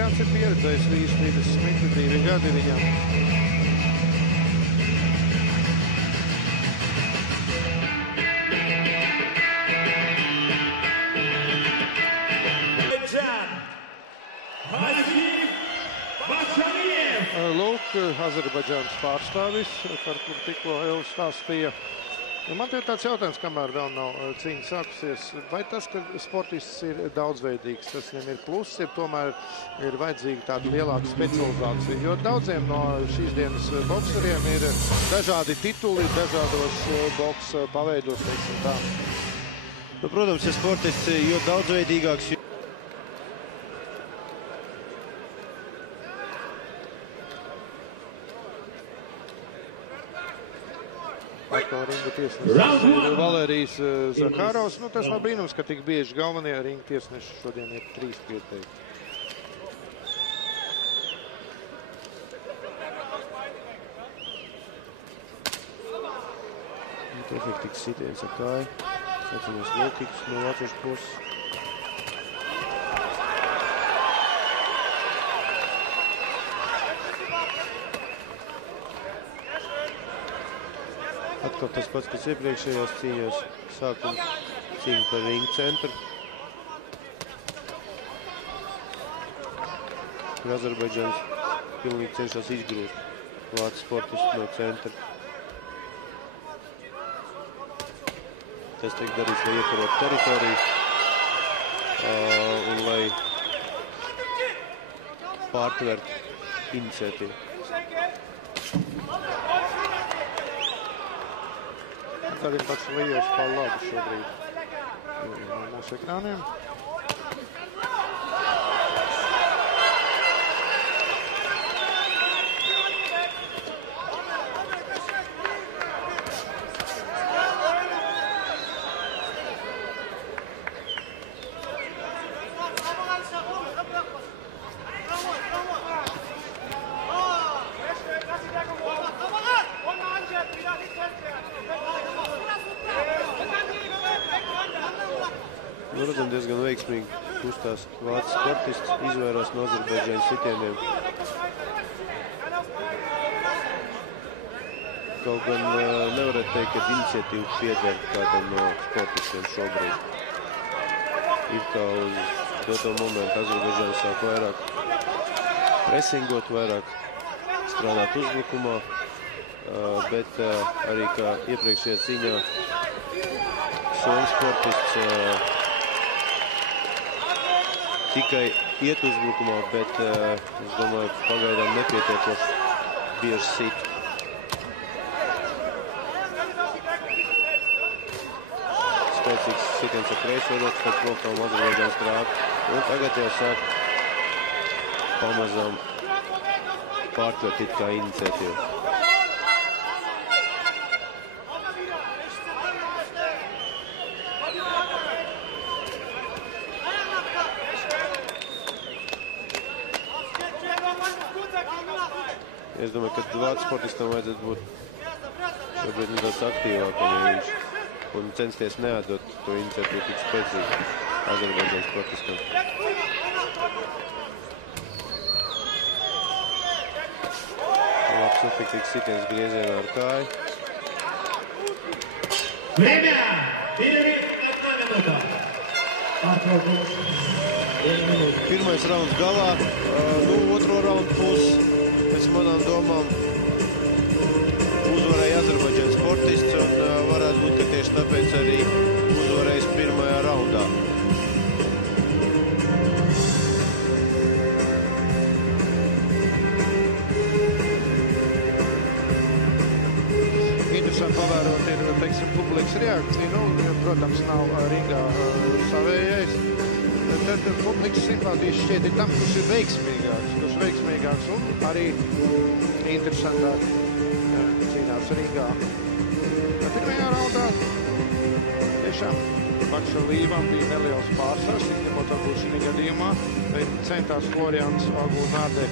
variants ir pieredzējis Vīdas Smita, 2 gadi viņam. Lūk, Azerbaidžānas pārstāvis, par kur tikko Elvis stāstīja. Man te ir tāds jautājums, kamēr vēl nav cīņa sākusies. Vai tas, ka sportists ir daudzveidīgs, tas viņam ir pluss, ir tomēr ir vajadzīga tāda lielāka specializācija? Jo daudziem no šīs dienas bokseriem ir dažādi tituli, dažādos boksa paveidos, teiksim tā. Nu, protams, ja sportists jo daudzveidīgāks, Atkal ringa tiesnesis ir Valērijas Zaharovs. Nu, tas nav brīnums, ka tik bieži galvenie ringa tiesneši šodien ir 3 pieteikti. Efektīgs sitiens ar kāju. Sacamies lokiks no latviešu puses. Atkal tas pats, kas iepriekšējās cīņās. Sākuma cīņa par ringu centru. Kur Azerbaidžāns pilnīgi cenšas izgrūst vācu sportistu no centra. Tas tiek darīts, lai iekarot teritoriju un lai pārtvert iniciatīvu. Tad ir pats Lijos Pallādu šobrīd no mūsu ekrāniem. Redzam, diezgan veiksmīgi kustās vācu sportists, izvairās no Azerbaidžāņu sitieniem. Kaut gan nevarētu teikt, ka iniciatīva pieder kādam no sportistiem šobrīd. Ir kā uz doto momentu Azerbaidžāns sāk vairāk presingot, vairāk strādāt uzbrukumā, bet arī kā iepriekšējā cīņā somu sportists tikai iet uzbrukumā, bet es domāju, pagaidām nepietiekoši bieži sit. Spēcīgs sitiens ar kreiso roku, pēc rokām Azerbaidžāns trāk. Un tagad jau sāk pamazām pārtvert it kā iniciatīvu. Es domāju, ka vācu sportistam vajadzētu būt šobrīd nedaudz aktīvākam, ja viņš censties neatdot to iniciatīvu tik spēcīgi Azerbaidžānas sportistam. Labs efektīgs sitiens griezienā ar kāju. Pirmais rauns galā, otro raundu pusi. Pēc manām domām uzvarēja Azerbaidžānas sportists un varētu būt, ka tieši tāpēc arī uzvarējis pirmajā raundā. Interesanti pavērot ir, teiksim, publikas reakcija. Nu, protams, nav ringā savējais. Tad publikas simpātijas šķiet ir tam, kurš ir veiksmīgāks un arī interesantāk cīnās ringā. Pirmajā raundā tiešām Bakšalīvam bija neliels pārsvars, ņemot varbūt šī gadījumā, bet centās Florians Agūnādē.